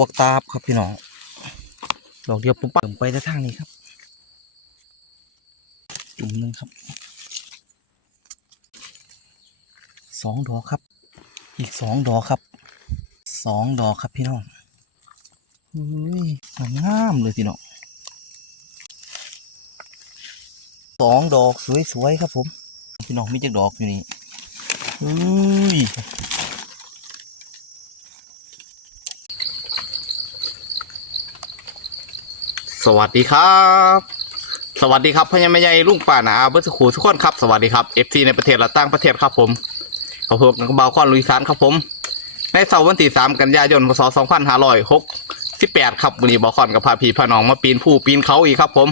วกตาบครับพี่น้องดอกเดียวปุ๊บปั๊บไปได้ทางนี้ครับ จุ่มหนึ่งครับสองดอกครับ อีกสองดอกครับสองดอกครับพี่น้องเฮ้ยงามเลยพี่น้องสองดอกสวยๆครับผม พี่น้องมีจักดอกอยู่นี่เฮ้ย สวัสดีครับ สวัสดีครับพญาแม่ใหญ่ลุงป่าหนาเบิร์สคูทุกคนครับ สวัสดีครับเอฟซีในประเทศและต่างประเทศครับผมขอพบกับเบาคอนลุยสานครับผม ในเสาร์วันที่สามกันยายนพศสองพันห้าร้อยหกสิบแปดครับวันนี้เบาคอนกับพาพีพาน้องมาปีนผู้ปีนเขาอีกครับผม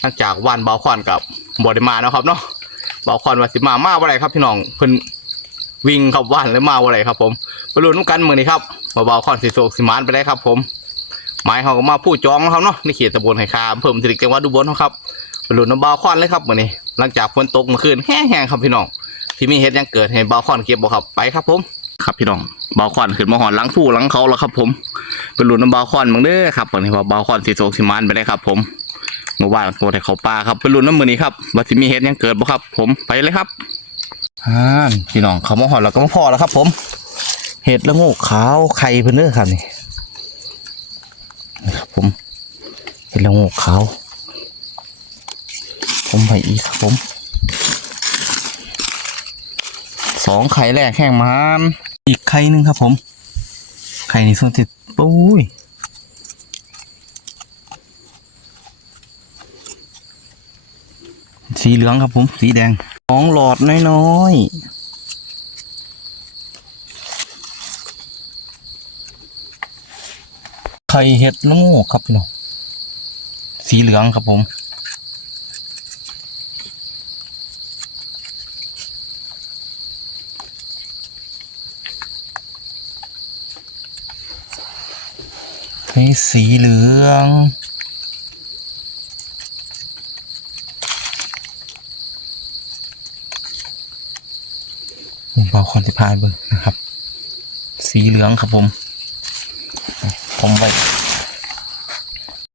หลังจากวันเบาคอนกับบอดมาเนะครับเนาะเบาคอนว่าสิมามาว่าไรครับพี่น้องเพิ่นวิ่งขับว่านหรือมาว่าไรครับ ผมไปลุ้นกันมือนี้ครับว่าเบาคอนสิโศกสิมานไปได้ครับ ผม หมายเขาก็มาพูดจองนะครับเนาะในเขตตำบลไหคาอำเภอมสิริจังหวัดอุบลเนาะครับบรรลุน้ำบาวคอนเลยครับวันนี้ หลังจากฝนตกเมื่อคืนแห้งๆครับพี่น้องที่มีเฮ็ดยังเกิดให้บาวคอนเก็บบ่ครับไปครับผมครับพี่น้องบาวคอนขึ้นมาหอนหลังผู้หลังเขาแล้วครับ ผมบรรลุน้ำบาวคอนมึงเด้อครับวันนี้ว่บาวคอนสิโศกสิมานไปได้ครับ ผมเมื่อวานโกได้เขาป่าครับบรรลุน้ำมือนี้ครับว่าสิมีเฮ็ดยังเกิดบ่ครับ ผมไปเลยครับอ่าพี่น้องเขามาหอนแล้วก็มาพอแล้วครับ ผมเห็ดละโงกขาวไข่เพิ่อนเด้อครับนี่ ครับผมเห็ดละโงกขาว ผมไปอีกครับผมสองไข่แรกแห้งมานอีกไข่หนึ่งครับผม ไข่ในส่วนติดปุ้ยสีเหลืองครับผม สีแดงสองหลอดน้อยๆ ไข่เห็ดละโงกครับพี่น้องสีเหลืองครับผมนี่สีเหลืองผมเบาคอนสิพายเบิ่งนะครับ สีเหลืองครับผม ผมไป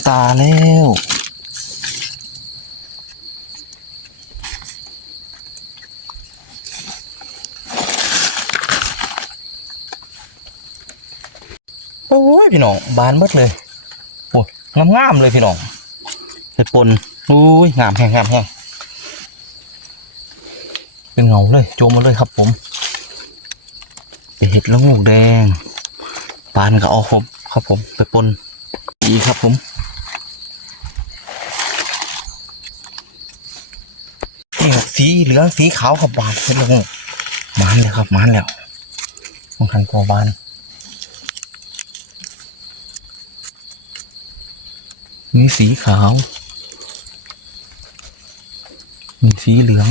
ตาแล้วโอ้ยพี่น้องบานหมดเลยโอ้ยงามเลยพี่น้องเห็ดปนโอ้ยงามแห้งงามแห้งเป็นเงาเลยโจมมาเลยครับผมเป็นเห็ดละงูแดงปานก็เอาผม ครับผมไปปนดีครับผมนี่ครับสีเหลืองสีขาวครับบานเห็ดลงมานเลยครับมานแล้วต้องทันตัวบานมีสีขาว มีสีเหลือง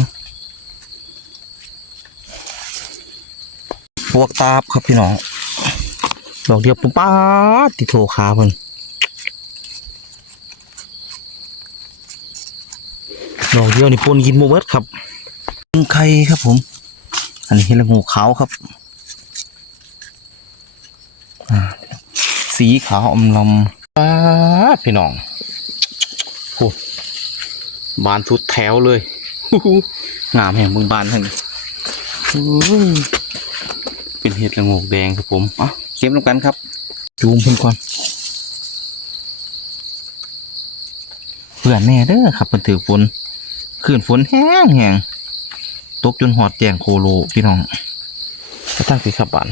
พวกตาบครับพี่น้อง ดอกเดียวปุ๊บป้าติดโถขาเพิ่นดอกเดียวนี่ปนกินโมเบิร์ดครับไข่ครับผม อันนี้เห็ดละงูขาวครับสีขาวอมลำป้าพี่น้องโอ้บานทุดแถวเลยงามแห่งเมืองบานทั้งนี้เป็นเห็ดละงกแดงครับผมอะ เก็บน้ำกันครับ จูมเพิ่นก่อนเพื่อนแน่เด้อครับเพิ่นถือฝนคืนฝนแห้งแห้งตกจนหอดแจงโคโลพี่น้องกระตั้งสิขับบาน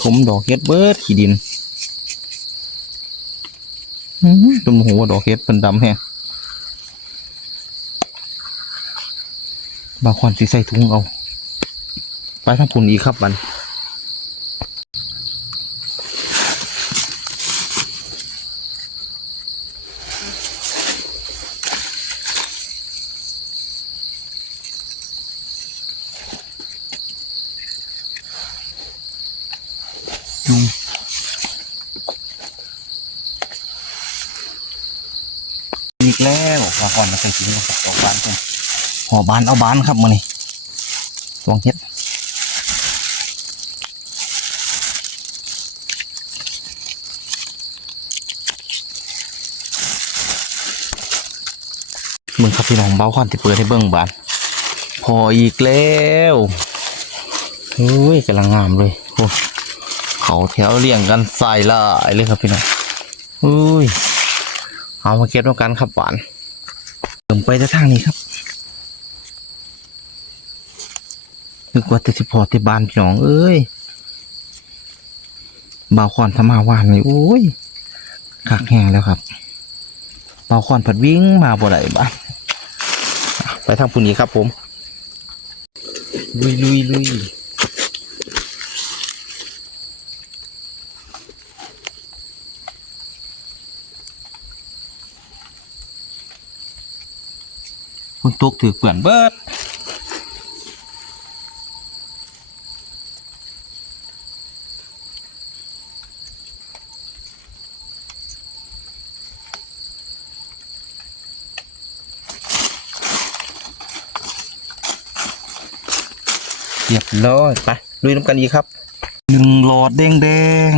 ถมดอกเฮ็ดเบิร์ดขี้ดินจนโมโหว่าดอกเฮ็ดเป็นดำแฮงบางคนสิใส่ถุงเอา ไปทางคุณอีกครับบันยุงอีกแล้วมาก่อนมาใส่ถุงมาสับดอกบานคุณหอบานเอาบานครับมานี่ตวงเฮ็ด พี่น้องเบาควันที่เปิดให้เบิ่งบานพออีกแล้วอุ้ยกำลังงามเลยโอ้เขาแถวเรียงกันใส่ละไอเลยครับพี่น้องอุ้ยเอามาเก็บด้วยกันครับหวานเดิมไปจะทางนี้ครับนึกว่าแต่สิพอที่บ้านพี่น้องเอ้ยเบาควันทำมาหวานเลยโอ้ยคักแห้งแล้วครับเบาควันผัดวิ่งมาบ่ได้บ้าน ไปทางปุ่นี้ครับผม ลุยลุยลุยคุณตุกถือเปื่อนเบิด เรียบร้อยไปลุยน้ำกันอีกครับหนึ่งหลอดแดงแดง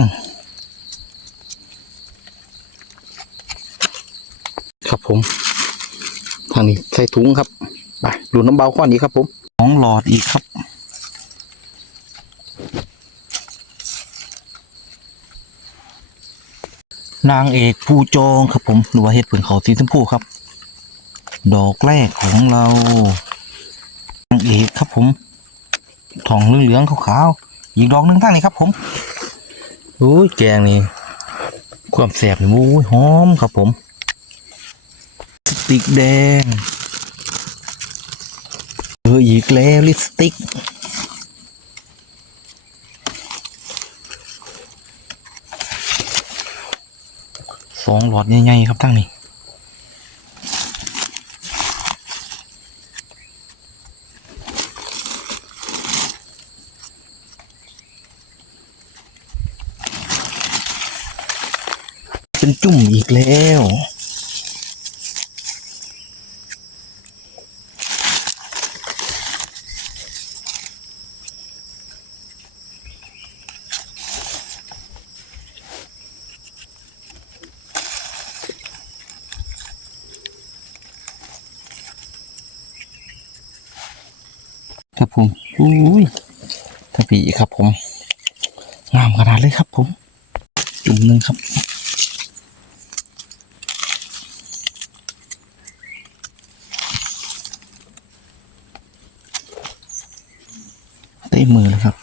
ๆครับผมทางนี้ใส่ถุงครับไปดูน้ำเบาข้อนี้ครับผมสองหลอดอีกครับนางเอกผู้จองครับผมหรือว่าเห็ดผึ่งเขาสีชมพูครับ ดอกแรกของเรานางเอกครับผม ทองเหลืองๆขาวๆอีกดอกหนึ่งข้งนี้ครับ ผมโอ้ยแกงนี่ความแสบนี่โอ้ยหอมครับผมสติกแดงเอออีกแล้วลิปสติกสองหลอดใหญ่ๆครับทั้งนี้ จุ่มอีกแล้ว ครับผมอุ้ยถ้าปีครับผมงามขนาดเลยครับผม จุ่มหนึ่งครับ เต้มือเลยครับ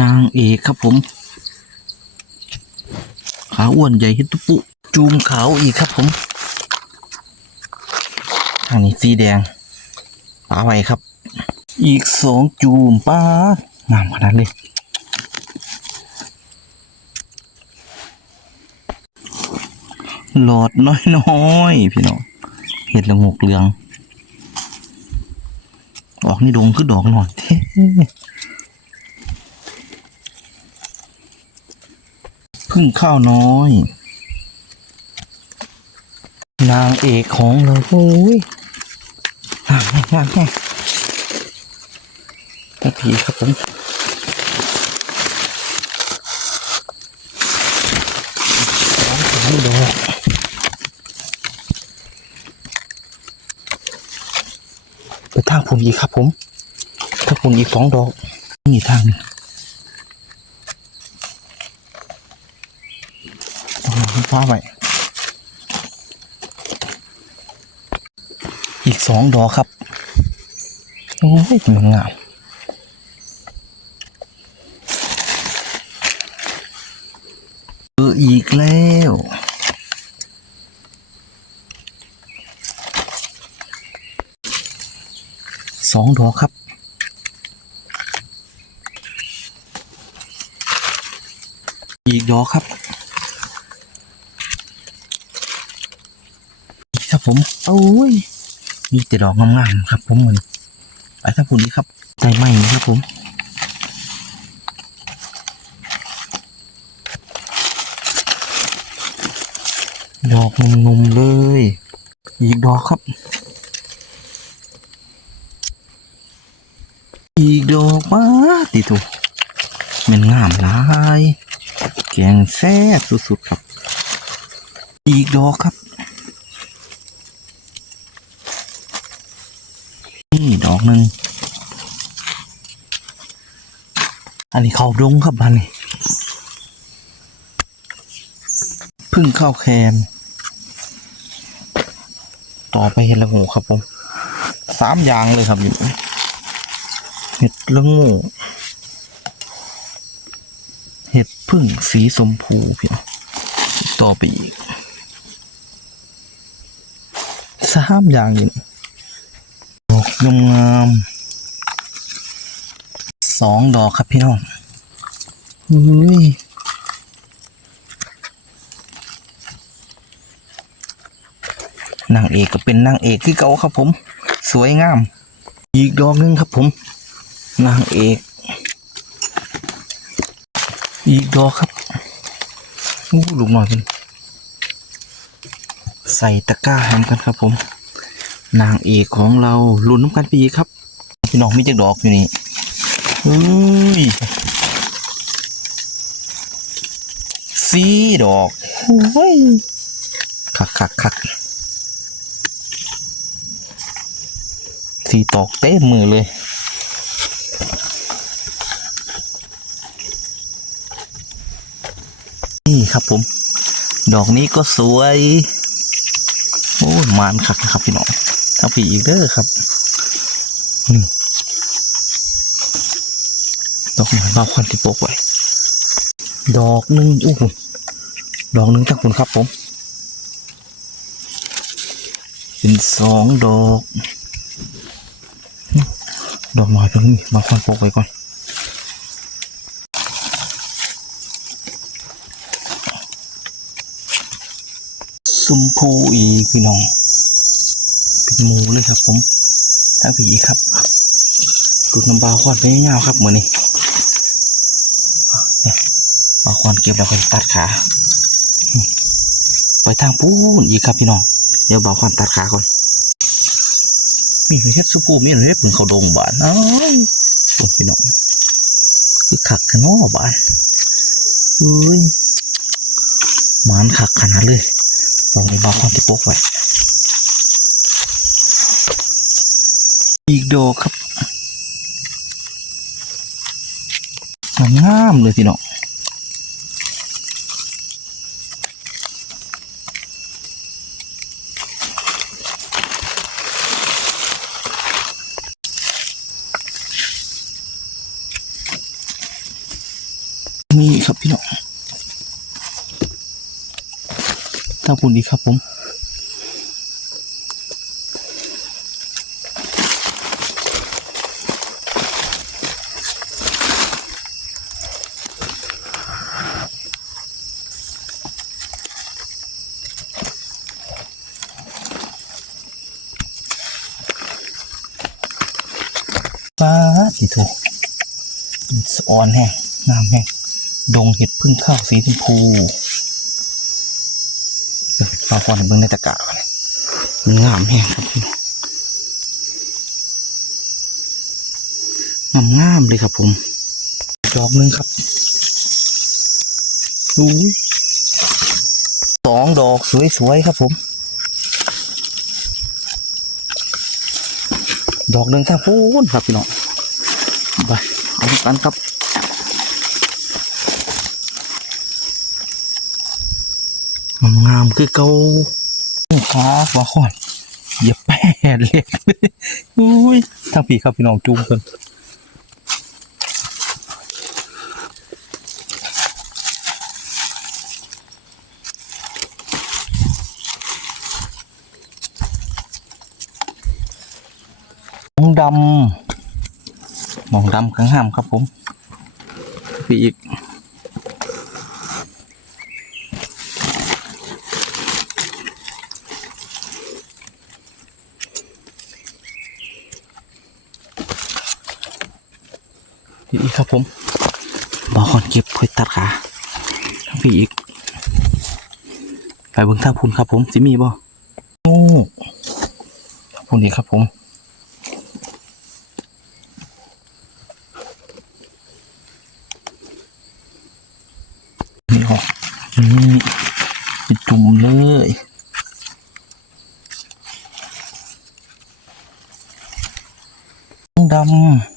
นาง เอกครับผม ขาอ้วนใหญ่ฮิตุปุจูงขาวอีกครับผม ทางนี้สีแดงปาไว้ครับ อีกสองจูมป้างามขนาดเลยหลอดน้อยๆพี่น้องเห็ดละงกเหลือง ออกนี่ดงคือดอกหน่อยเท่ พึ่งข้าวน้อย นางเอกของเราโอ้ยห่างแห้งห่างแห้งตะผีครับผมสองสามดอกไปทางผมอีกครับผมทาผมอีกสองดอกนี่ทางหนึงต้อง ฟ้าไว้อีกสองดอกครับโอ้ยมันงามเอออีกแล้วสองดอกครับอีกดอกครับ ครับ ผมโอ้ยมีแต่ดอกงามๆครับ ผมมันไปถ้าคุณนี้ครับใจไหมครับผมดอกนุ่มๆเลย อีกดอกครับ อีกดอกมาติถูกมันงามหลาย แกงแซ่บสุดๆครับ อีกดอกครับ นี่ดอก หนึ่งอันนี้เข้าดงครับบันนี้พึ่งเข้าแคนต่อไปเห็ดละโงูครับผมสามอย่างเลยครับอยู่เห็ดละโงูเห็ดพึ่งสีชมพูพี่ต่อไปอีกสามอย่างอยู่ นี่ดอกงามสองดอกครับพี่น้องอุ้ยนางเอกก็เป็นนางเอกที่เก่าครับผม สวยงาม อีกดอกหนึงครับผม นางเอก อีกดอกครับอู้ลูกหน่อยเป็นใส่ตะกร้าแฮมกันครับผม นางเอกของเราลุ้นน้ำกันปีครับ พี่น้องมีจักดอกอยู่นี่อุ้ยสีดอกโอ้ยคักคักคักสีตอกเต็มมือเลยนี่ครับผม ดอกนี้ก็สวย โอ้ยมานคักนะครับพี่น้อง ทั้งผีอีกเด้อครับนี่ดอกหน่อยบาควันที่ปกไว้ดอกหนึ่งโอ้โหดอกหนึ่งทั้งคุณครับผมเป็นสองดอก ดอกหน่อยตรงนี้บาควันปกไว้ก่อนสุมพูอีกพี่น้อง เป็นหมูเลยครับ ผมทั้งผีครับดูดน้ำบาควันไปเงาๆครับเหมือนนี่เนี่ยบาควันเก็บแล้วก็ตัดขา ไปทางปูนอีกครับพี่น้อง เดี๋ยวบาควันตัดขาก่อน มีเฮ็ดสุพูมีอะไรเพิ่งเขาดงบานอ้ายพี่น้อง คือขักขนอบานเอ้ยมานขักขนาดเลยลองในบาความที่ปกไว้ อีก ดอกครับงามเลยพี่น้องนี่ครับพี่น้องถ้าคุณดีครับผม ป้าดดิโถเป็นสออนแห้งงามแห้งดงเห็ดพึ่งข้าวสีชมพูเดี๋ยวฟ้าฟอนเบิ่งในตะกาก่อนมันงามแห้งครับพี่น้องงามงามเลยครับผมดอกหนึ่งครับอุ้ยสองดอกสวยๆครับผม ดอกหนึ่งทางพูนครับพี่น้อง เอากันครับงามๆคือเกาขาว่าขอนอย่าแปดเลยอุ้ยทางพี่ครับพี่น้องจูงเพิ่นมองดำ มองดำข้างห้ามครับผมพี่อีกอีกครับผมบอกก่อนเก็บค่อยตัดขาทั้งพี่อีก ไปเบิ่งท่าพุนครับผมสิมีบ่โอ้ท่าพุนอีกครับผม พี่น้องนี่ไปจุ่มเลยดำ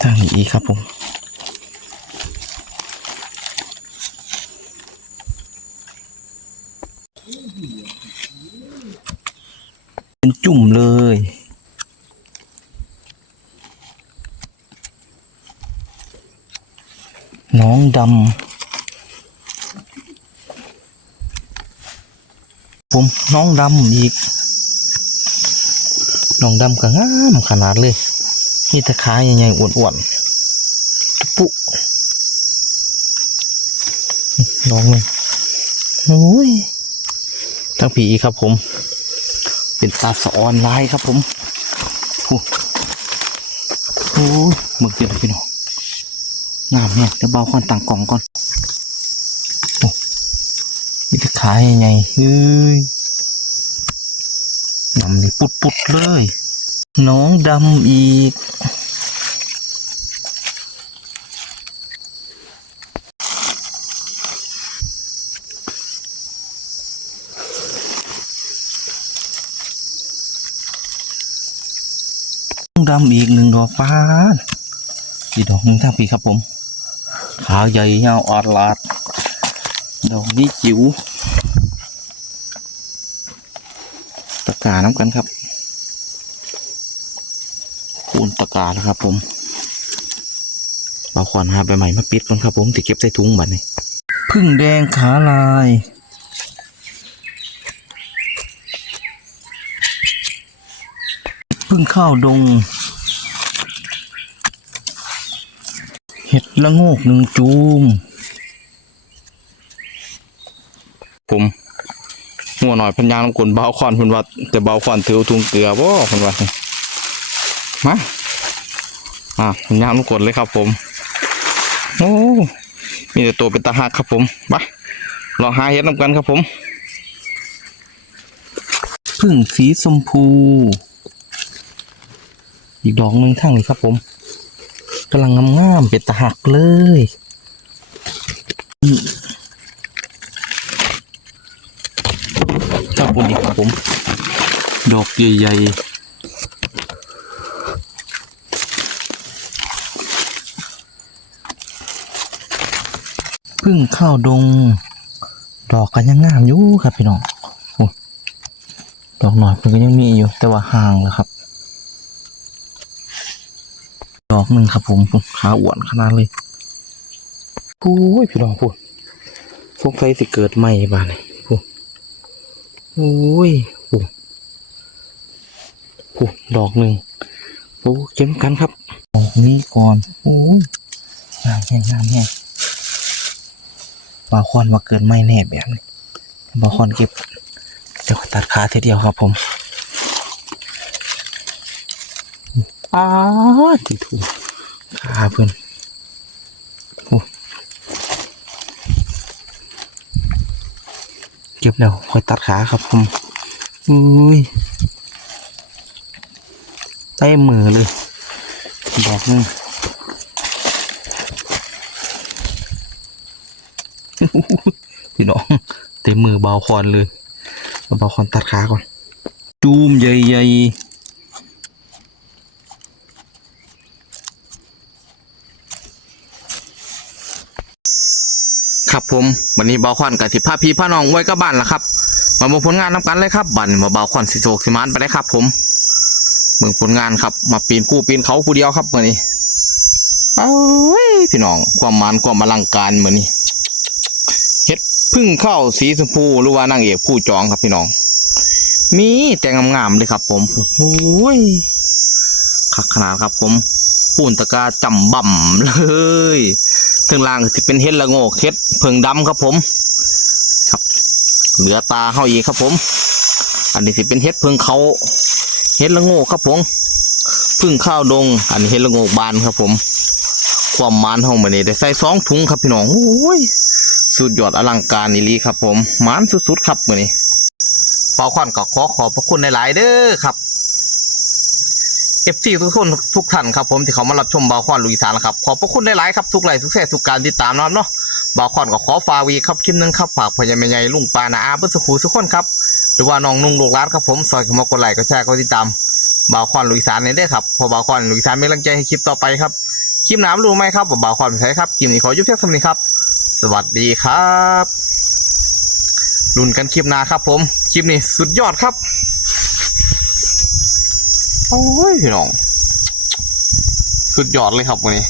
ทาง นี้อีกครับผมเป็นจุ่มเลย น้องดำผมน้องดำอีก น้องดำก็งามขนาดเลย มีตะขาใหญ่ๆอ้วนๆ ปุน้องเลยโอ้ยทั้งผีครับผม เป็นตาสะออนลายครับผมโอ้โหมึกเจ็ดพี่น้องงามเนี่ยเดี๋ยวเบาควันต่างกล่องก่อนโอ้มีแต่ขายใหญ่ๆเฮ้ยนำนี่ปุดๆเลย น้องดำอีก องดำอีกหนึ่งดอกฟ้าดอีกดอกหนึ่งท่างปีครับผมขาใหญ่ยาวออดลาดดอกนี้จิ๋วตะกาน้ำกันครับคูณตะกาแล้วครับ ผมเอาขวานหาใบใหม่มาปิดก่อนครับ ผมติเก็บใส่ถุงบัดนี้พึ่งแดงขาลายพึ่งข้าวดง เห็ด ละโงกหนึ่งจูมผมหัวหน่อยพันยางน้ำกลเบาควันเพันว่าแต่เบาควันถือเอาถุงเกลือบ่เพันว่ามาอ่าพันยางน้ำกลเลยครับ ผมโอ้มีแต่ตัวเป็นตาหักครับผมไปลองหาเห็ดน้ำกันครับผมพึ่งสีชมพู อีกดอกหนึ่งทั้งนี้ครับผม กำลังงามๆเป็นตาหักเลยครับผมอีครับผม ดอกใหญ่ๆพึ่งข้าวดง ดอกกันยังงามอยู่ครับพี่น้องดอกหน่อยมันก็ยังมีอยู่แต่ว่าห่างแล้วครับ ด อกหนึ่งครับผมผมขาอ้วนขนาดเลยโอ้ยพี่น้องพูดสงสัยสิเกิดใหม่บ้านนี่พูดโอ้ยพูดพูดดอกหนึ่งโอ้เก็บกันครับดอกนี้ก่อนโอ้ยงามแห้งงามแห้งบาคอนมาเกิดไม่แน่แบบนี้บาคอนเก็บเดี๋ยวตัดขาทีเดียวครับผม อ้าติถูกขาเพื่อนโอ้เก็บแล้วคอยตัดขาครับผมอุ้ยใต้มือเลยบอกนึงพี่น้องเต็มมือเบาคอนเลยเอาเบาคอนตัดขาก่อน จูมใหญ่ๆ ครับ ผมวันนี้เบาควันกับสิพาพี่พาน้องไว้กับบ้านละครับ มาเบิ่งผลงานนำกันเลยครับบันมาเบาควันสิโศกสิมานไปได้ครับ ผมเบิ่งผลงานครับ มาปีนผู้ปีนเขาผู้เดียวครับเมื่อนี้เอ้ยพี่น้องความมันความอลังการเมื่อนี้เฮ็ดพึ่งเข้าสีชมพูหรือว่านางเอกผู้จองครับพี่น้อง มีแต่งงามๆเลยครับ ผมโอ้ยคักขนาดครับ ผมปูนตะก้าจำบ่ำเลย ถึงล่างเป็นเห็ดละโงกเห็ดเพิงดำครับผมครับเหลือตาเฮาอีกครับผม อันนี้สิเป็นเห็ดเพิงเขาเห็ดละโงกครับผมพึ่งข้าวดง อันนี้เห็ดละโงกบานครับผม ความมันเฮามื้อนี้ได้ใส่สองถุงครับพี่น้องโอ้ยสุดยอดอลังการอีหลีครับผมมันสุดๆครับมือนี้เปาคอนก็ขอขอบพระคุณหลายๆเด้อครับ FC ทุกคนทุกท่านครับผมที่เขามารับชมบาวคอนลุยสานนะครับขอบพระคุณหลายๆครับทุกไลค์ทุกแชร์ทุกการติดตามนะครับเนาะบาวคอนก็ขอฝากวีครับคลิปหนึงครับฝากพญาแม่ใหญ่ลุงปานาอาเบิ้ลสกูทุกคนครับหรือว่าน้องนุ่งลูกหลานครับผมซอยขมกดไลค์กดแชร์กดติดตามบาวคอนลุยสานนี่ได้ครับพอบาวคอนลุยสานมีกำลังใจให้คลิปต่อไปครับคลิปน้ำรู้ไหมครับว่าวคอนใครครับคลิปนี้ขอยุบเพียงเท่านี้ครับ สวัสดีครับลุ้นกันคลิปหน้าครับผมคลิปนี้สุดยอดครับ โอ้ยพี่น้อง สุดยอดเลยครับวันนี้